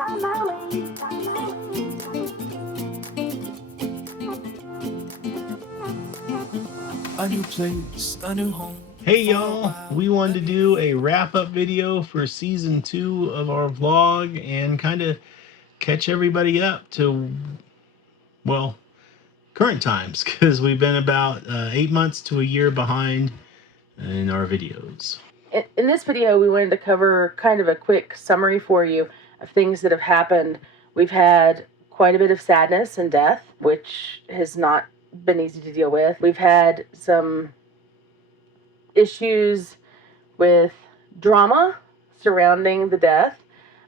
A new place, a new home. Hey y'all, we wanted to do a wrap-up video for season 2 of our vlog and kind of catch everybody up to, well, current times, because we've been about 8 months to a year behind in our videos. In this video, we wanted to cover kind of a quick summary for you of things that have happened. We've had quite a bit of sadness and death, which has not been easy to deal with. We've had some issues with drama surrounding the death,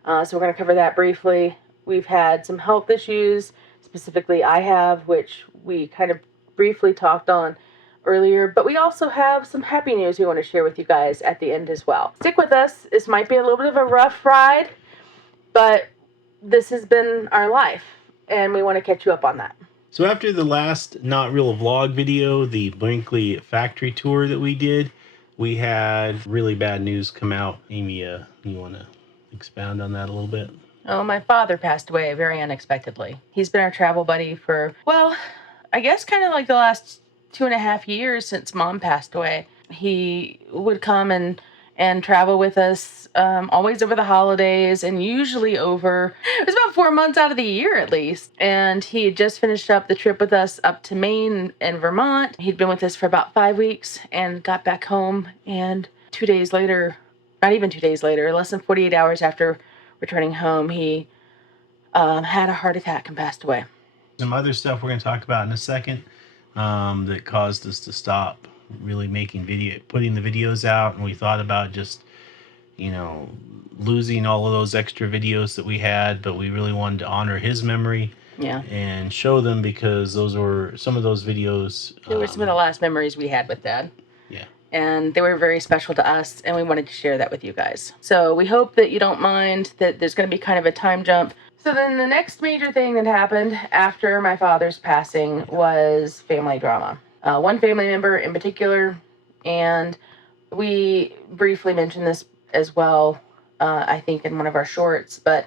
so we're going to cover that briefly. We've had some health issues, specifically I have, which we kind of briefly talked on earlier, but we also have some happy news we want to share with you guys at the end as well. Stick with us. This might be a little bit of a rough ride, but this has been our life, and we want to catch you up on that. So after the last Not Real Vlog video, the Brinkley factory tour that we did, we had really bad news come out. Amy, you want to expound on that a little bit? Oh, my father passed away very unexpectedly. He's been our travel buddy for, well, I guess kind of like the last 2.5 years since Mom passed away. He would come and travel with us, always over the holidays, and usually it was about 4 months out of the year at least. And he had just finished up the trip with us up to Maine and Vermont. He'd been with us for about 5 weeks and got back home, and 2 days later, not even 2 days later, less than 48 hours after returning home, he had a heart attack and passed away. Some other stuff we're going to talk about in a second that caused us to stop really putting the videos out, and we thought about just, losing all of those extra videos that we had, but we really wanted to honor his memory. Yeah. And show them, because those were some of those videos. They were some of the last memories we had with Dad. Yeah. And they were very special to us, and we wanted to share that with you guys. So we hope that you don't mind that there's going to be kind of a time jump. So then the next major thing that happened after my father's passing was family drama. One family member in particular, and we briefly mentioned this as well, I think in one of our shorts, but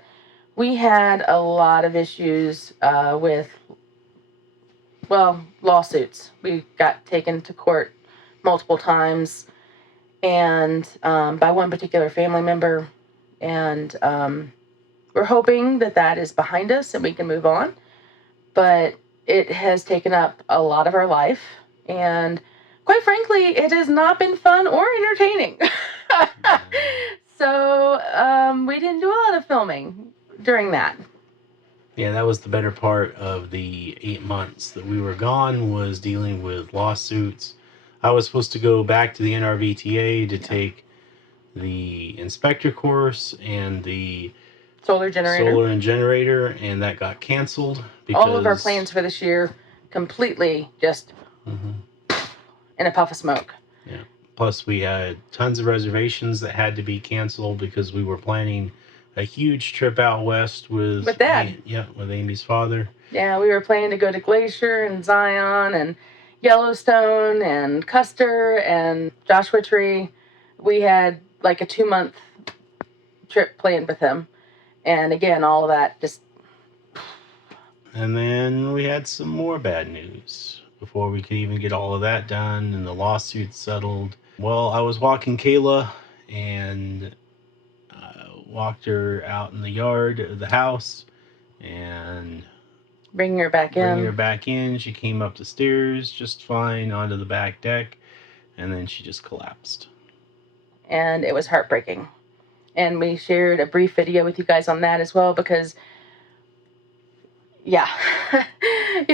we had a lot of issues with, lawsuits. We got taken to court multiple times, and by one particular family member, and we're hoping that that is behind us and we can move on, but it has taken up a lot of our life, and quite frankly, it has not been fun or entertaining. So we didn't do a lot of filming during that. Yeah, that was the better part of the 8 months that we were gone, was dealing with lawsuits. I was supposed to go back to the NRVTA to take the inspector course and the solar and generator, and that got canceled because all of our plans for this year completely just in a puff of smoke. Yeah. Plus we had tons of reservations that had to be canceled because we were planning a huge trip out west with Dad. With Amy's father. Yeah, we were planning to go to Glacier and Zion and Yellowstone and Custer and Joshua Tree. We had like a 2-month trip planned with him. And again, all of that just... And then we had some more bad news before we could even get all of that done and the lawsuit settled. Well, I was walking Kayla and walked her out in the yard of the house and bringing her back in. She came up the stairs just fine onto the back deck, and then she just collapsed. And it was heartbreaking. And we shared a brief video with you guys on that as well, because we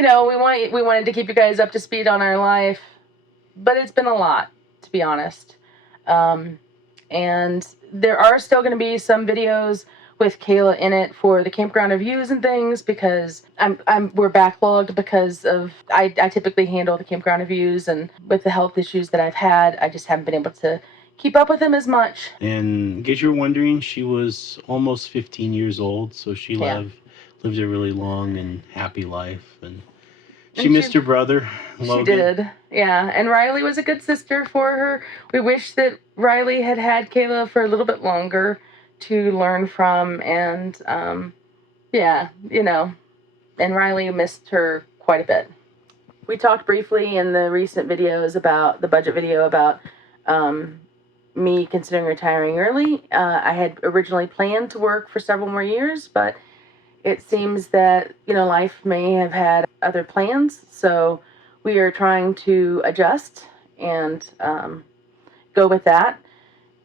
wanted to keep you guys up to speed on our life, but it's been a lot, to be honest. And there are still going to be some videos with Kayla in it for the campground reviews and things, because we're backlogged because of I typically handle the campground reviews, and with the health issues that I've had, I just haven't been able to keep up with them as much. And in case you're wondering, she was almost 15 years old, so she lived a really long and happy life, and she missed her brother, Logan. She did, yeah. And Riley was a good sister for her. We wish that Riley had Kayla for a little bit longer to learn from, and Yeah, and Riley missed her quite a bit. We talked briefly in the recent videos about the budget video about me considering retiring early. I had originally planned to work for several more years, but it seems that, life may have had other plans. So we are trying to adjust and go with that.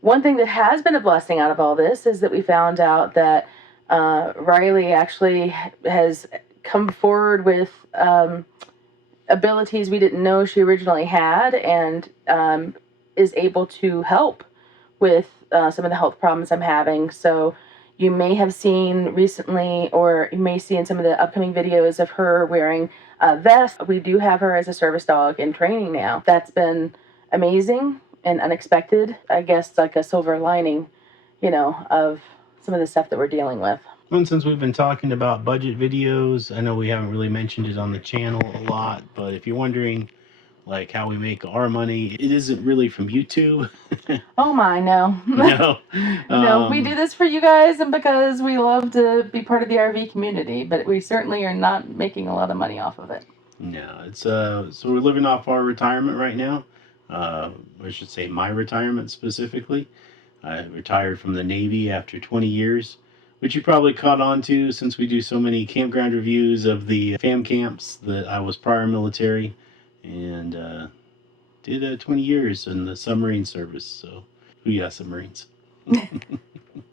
One thing that has been a blessing out of all this is that we found out that Riley actually has come forward with abilities we didn't know she originally had, and is able to help with some of the health problems I'm having. So you may have seen recently, or you may see in some of the upcoming videos of her wearing a vest. We do have her as a service dog in training now. That's been amazing and unexpected. I guess like a silver lining, of some of the stuff that we're dealing with. And since we've been talking about budget videos, I know we haven't really mentioned it on the channel a lot, but if you're wondering like how we make our money, it isn't really from YouTube. Oh my, no. No. No, we do this for you guys and because we love to be part of the RV community, but we certainly are not making a lot of money off of it. No, it's so we're living off our retirement right now. I should say my retirement specifically. I retired from the Navy after 20 years, which you probably caught on to since we do so many campground reviews of the fam camps that I was prior military, and did 20 years in the submarine service. So, yeah, submarines.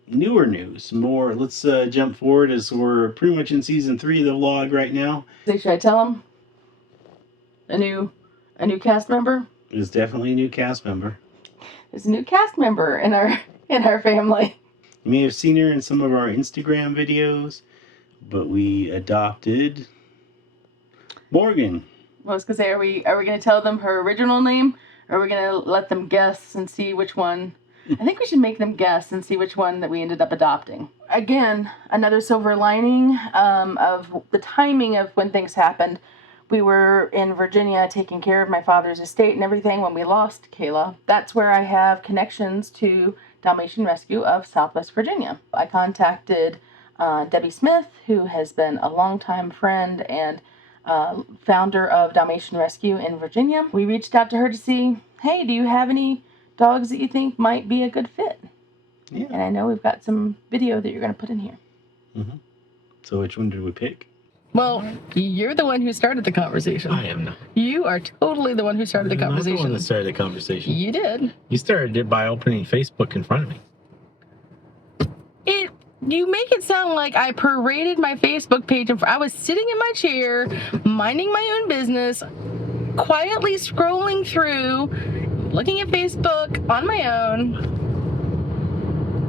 Newer news, more. Let's jump forward as we're pretty much in season 3 of the vlog right now. Should I tell them? A new cast member? There's definitely a new cast member. There's a new cast member in our family. You may have seen her in some of our Instagram videos, but we adopted Morgan. I was gonna say, are we gonna tell them her original name, or are we gonna let them guess and see which one? I think we should make them guess and see which one that we ended up adopting. Again, another silver lining of the timing of when things happened. We were in Virginia taking care of my father's estate and everything when we lost Kayla. That's where I have connections to Dalmatian Rescue of Southwest Virginia. I contacted Debbie Smith, who has been a longtime friend and founder of Dalmatian Rescue in Virginia. We reached out to her to see, hey, do you have any dogs that you think might be a good fit? Yeah. And I know we've got some video that you're going to put in here. Mm-hmm. So which one did we pick? Well, you're the one who started the conversation. I am not. You are totally the one who started the conversation. I'm not the one that started the conversation. You did. You started it by opening Facebook in front of me. You make it sound like I paraded my Facebook page. I was sitting in my chair, minding my own business, quietly scrolling through, looking at Facebook on my own.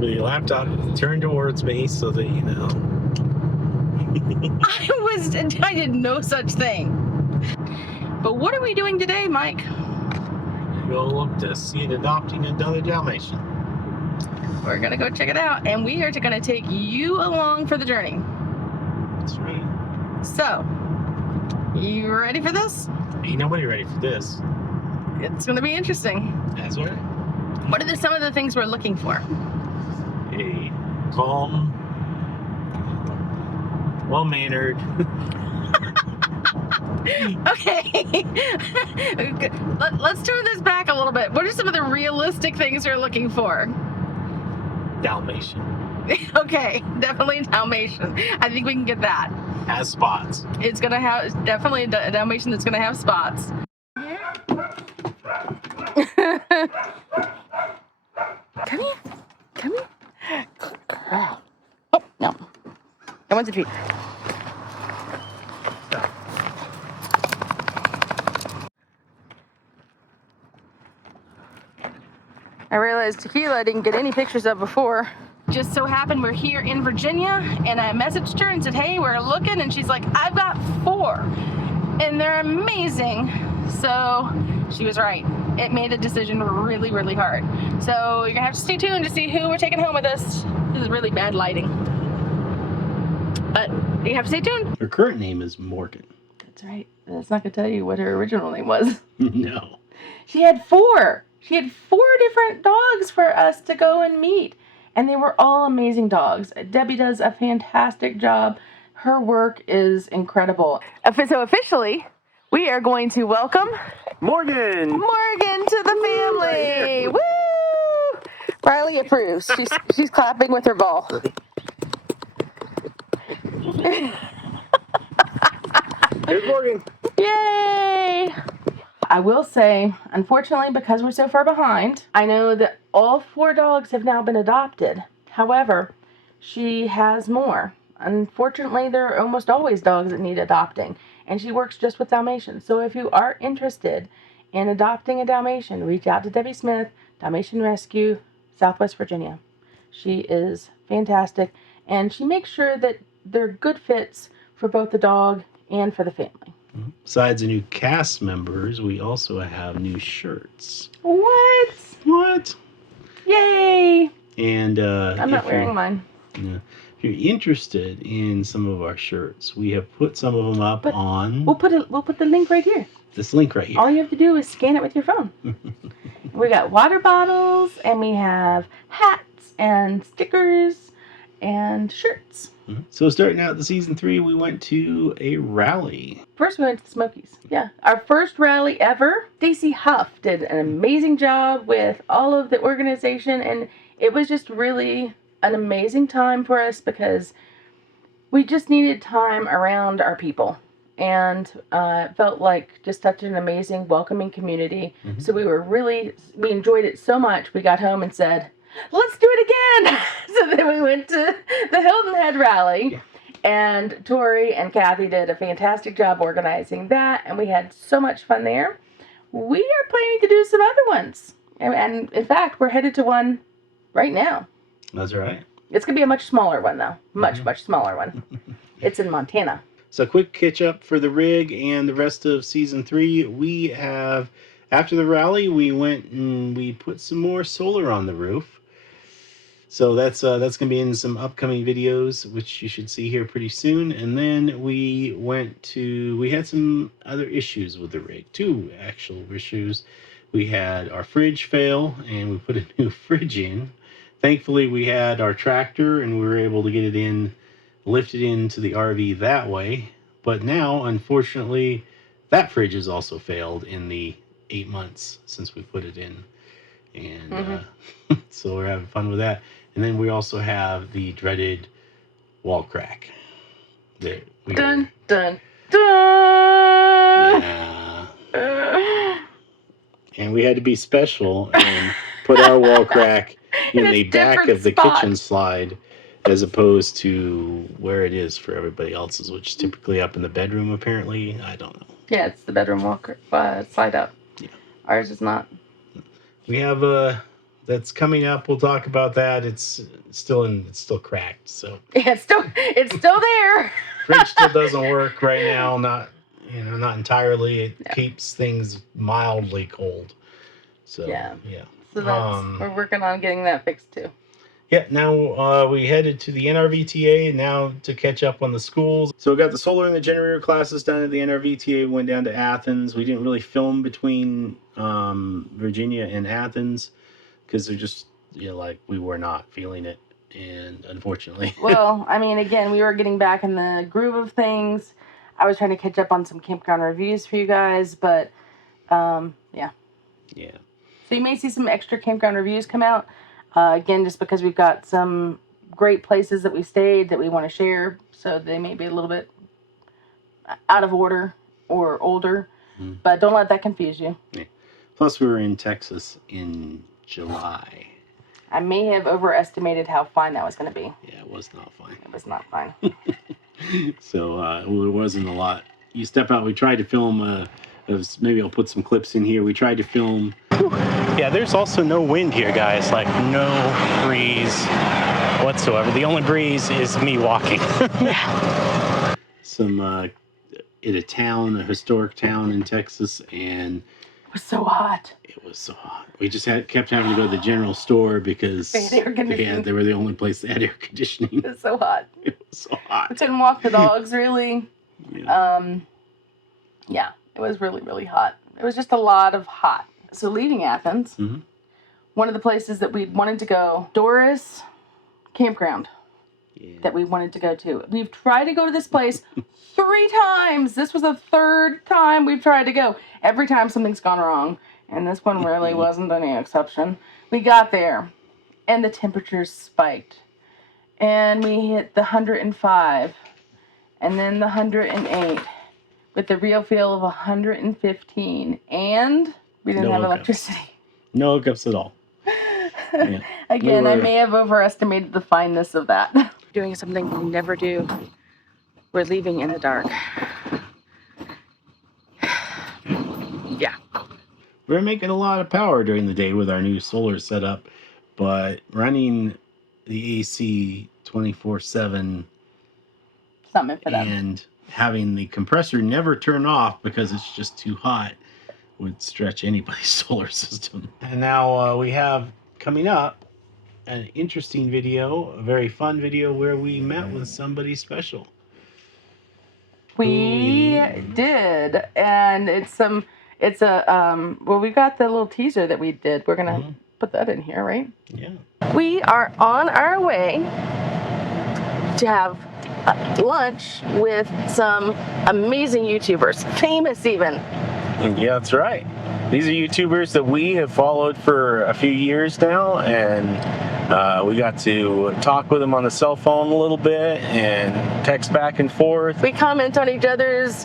With your laptop turned towards me so that you know. I did no such thing. But what are we doing today, Mike? Go look to see it adopting another Dalmatian. We're gonna go check it out, and we are gonna take you along for the journey. That's right. So, you ready for this? Ain't nobody ready for this. It's gonna be interesting. That's right. What are some of the things we're looking for? A calm, well-mannered. Okay. Let's turn this back a little bit. What are some of the realistic things you're looking for? Dalmatian. Okay, definitely Dalmatian. I think we can get that. Has spots. It's gonna have definitely a Dalmatian that's gonna have spots. Come here. Come here. Oh, no. That one's a treat. I realized Tequila I didn't get any pictures of before. Just so happened we're here in Virginia, and I messaged her and said, hey, we're looking, and she's like, I've got 4, and they're amazing. So she was right. It made the decision really, really hard. So you're gonna have to stay tuned to see who we're taking home with us. This is really bad lighting. But you have to stay tuned. Her current name is Morgan. That's right. That's not gonna tell you what her original name was. No. She had 4. She had 4 different dogs for us to go and meet. And they were all amazing dogs. Debbie does a fantastic job. Her work is incredible. So officially, we are going to welcome Morgan to the family. Woo! Riley approves. She's clapping with her ball. Here's Morgan. Yay! I will say, unfortunately, because we're so far behind, I know that all 4 dogs have now been adopted. However, she has more. Unfortunately, there are almost always dogs that need adopting, and she works just with Dalmatians. So if you are interested in adopting a Dalmatian, reach out to Debbie Smith, Dalmatian Rescue, Southwest Virginia. She is fantastic, and she makes sure that they're good fits for both the dog and for the family. Besides the new cast members, we also have new shirts. What? Yay! And I'm not wearing mine. Yeah, if you're interested in some of our shirts, we have put some of them up on. We'll put the link right here. This link right here. All you have to do is scan it with your phone. We got water bottles, and we have hats and stickers and shirts. So starting out the season 3, we went to a rally. First, we went to the Smokies. Yeah, our first rally ever. Stacy Huff did an amazing job with all of the organization, and it was just really an amazing time for us because we just needed time around our people. And it felt like just such an amazing, welcoming community. So we enjoyed it so much, we got home and said, let's do it again. So then we went to the Hilton Head Rally. And Tori and Kathy did a fantastic job organizing that. And we had so much fun there. We are planning to do some other ones. And in fact, we're headed to one right now. That's right. It's going to be a much smaller one, though. Much smaller one. It's in Montana. So quick catch up for the rig and the rest of season 3. We have, after the rally, we went and we put some more solar on the roof. So that's going to be in some upcoming videos, which you should see here pretty soon. And then we had some other issues with the rig, 2 actual issues. We had our fridge fail, and we put a new fridge in. Thankfully, we had our tractor, and we were able to get it lifted into the RV that way. But now, unfortunately, that fridge has also failed in the 8 months since we put it in. And so we're having fun with that. And then we also have the dreaded wall crack. Dun. Yeah. And we had to be special and put our wall crack in the back of the kitchen slide, as opposed to where it is for everybody else's, which is typically up in the bedroom, apparently. I don't know. Yeah, it's the bedroom wall slide up. Yeah. Ours is not. We have that's coming up. We'll talk about that. It's still cracked. So yeah, it's still there. Fridge still doesn't work right now. Not entirely. It keeps things mildly cold. So yeah. So that's we're working on getting that fixed too. Yeah, now we headed to the NRVTA now to catch up on the schools. So we got the solar and the generator classes done at the NRVTA. We went down to Athens. We didn't really film between Virginia and Athens because they're just, we were not feeling it. And unfortunately. Well, I mean, again, we were getting back in the groove of things. I was trying to catch up on some campground reviews for you guys, but yeah. Yeah. So you may see some extra campground reviews come out. Again, just because we've got some great places that we stayed that we want to share, so they may be a little bit out of order or older, but don't let that confuse you. Yeah. Plus, we were in Texas in July. I may have overestimated how fine that was going to be. Yeah, it was not fine. It was not fine. So it wasn't a lot. You step out. We tried to film. Maybe I'll put some clips in here. We tried to film. Yeah, there's also no wind here, guys. Like no breeze whatsoever. The only breeze is me walking. Yeah. Some in a historic town in Texas, and it was so hot. It was so hot. We just kept having to go to the general store because they were the only place that had air conditioning. It was so hot. It was so hot. We couldn't walk the dogs really. Yeah. Yeah, it was really, really hot. It was just a lot of hot. So leaving Athens, one of the places that we wanted to go, Doris campground Yeah. that we wanted to go to. We've tried to go to this place 3 times. This was the 3rd time we've tried to go. Every time something's gone wrong. And this one really wasn't any exception. We got there and the temperatures spiked. And we hit the 105 and then the 108 with the real feel of 115. And we didn't have electricity. No hookups at all. Yeah. Again, I may have overestimated the fineness of that. Doing something we never do. We're leaving in the dark. Yeah. We're making a lot of power during the day with our new solar setup, but running the AC 24/7 Something for them. and having the compressor never turn off because it's just too hot would stretch anybody's solar system. And now we have coming up an interesting video, a very fun video where we met with somebody special. We did, and well, we got the little teaser that we did. We're gonna put that in here, right? Yeah. We are on our way to have lunch with some amazing YouTubers, famous even. Yeah, that's right. These are YouTubers that we have followed for a few years now, and we got to talk with them on the cell phone a little bit and text back and forth. We comment on each other's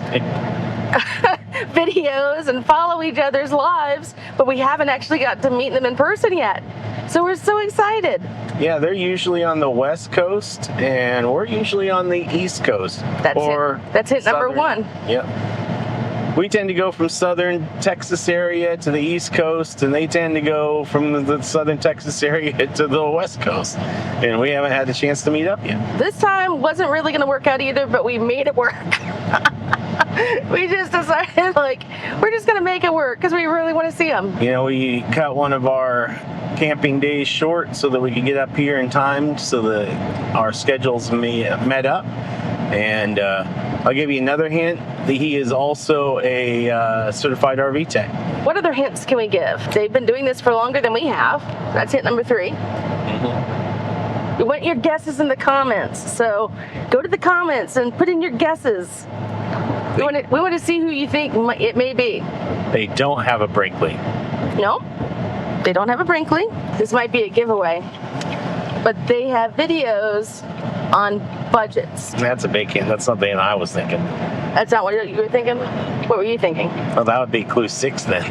videos and follow each other's lives, but we haven't actually got to meet them in person yet. So we're so excited. Yeah, they're usually on the West Coast, and we're usually on the East Coast. That's hit number 1. Yep. We tend to go from southern Texas area to the East Coast, and they tend to go from the southern Texas area to the West Coast. And we haven't had the chance to meet up yet. This time wasn't really going to work out either, but we made it work. We just decided, we're just going to make it work because we really want to see them. You know, we cut one of our camping days short so that we could get up here in time so that our schedules met up. And I'll give you another hint that he is also a certified RV tech. What other hints can we give? They've been doing this for longer than we have. That's hint number 3. We want your guesses in the comments. So go to the comments and put in your guesses. We want to see who you think it may be. They don't have a Brinkley. No, they don't have a Brinkley. This might be a giveaway. But they have videos on budgets. That's a big hint. That's something I was thinking. That's not what you were thinking? What were you thinking? Well, that would be clue 6 then.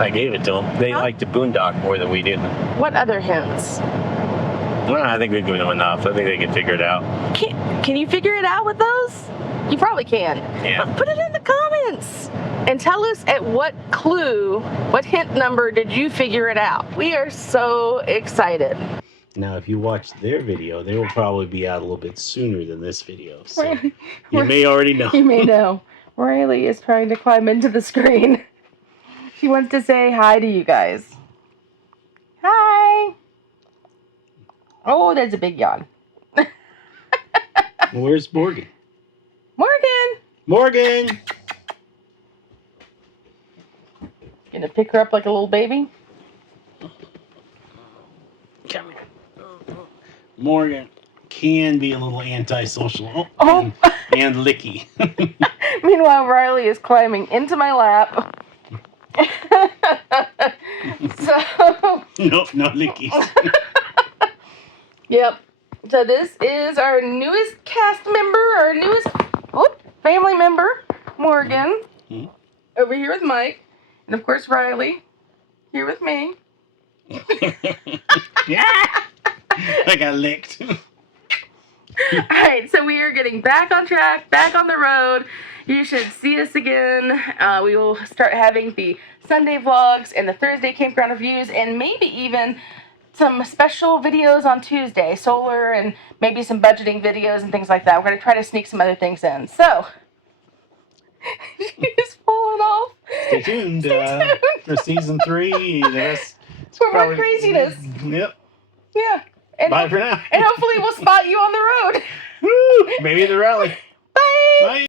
I gave it to them. They like to boondock more than we do. What other hints? Well, I think we've given them enough. I think they can figure it out. Can you figure it out with those? You probably can. Yeah. Put it in the comments and tell us at what hint number did you figure it out? We are so excited. Now, if you watch their video, they will probably be out a little bit sooner than this video. So you may already know. You may know. Riley is trying to climb into the screen. She wants to say hi to you guys. Hi. Oh, there's a big yawn. Where's Morgan? Morgan! Gonna pick her up like a little baby? Come here. Morgan can be a little antisocial. Oh. And licky. Meanwhile, Riley is climbing into my lap. So. Nope, no lickies. Yep. So this is our newest cast member, our newest family member, Morgan. Mm-hmm. Over here with Mike. And of course, Riley. Here with me. Yeah! I got licked. Alright, so we are getting back on track, back on the road. You should see us again. We will start having the Sunday vlogs and the Thursday campground reviews, and maybe even some special videos on Tuesday, solar and maybe some budgeting videos and things like that. We're going to try to sneak some other things in. So, she's falling off. Stay tuned for season 3. For more craziness. Yep. Yeah. And bye for now. And hopefully we'll spot you on the road. Woo! Maybe the rally. Bye. Bye.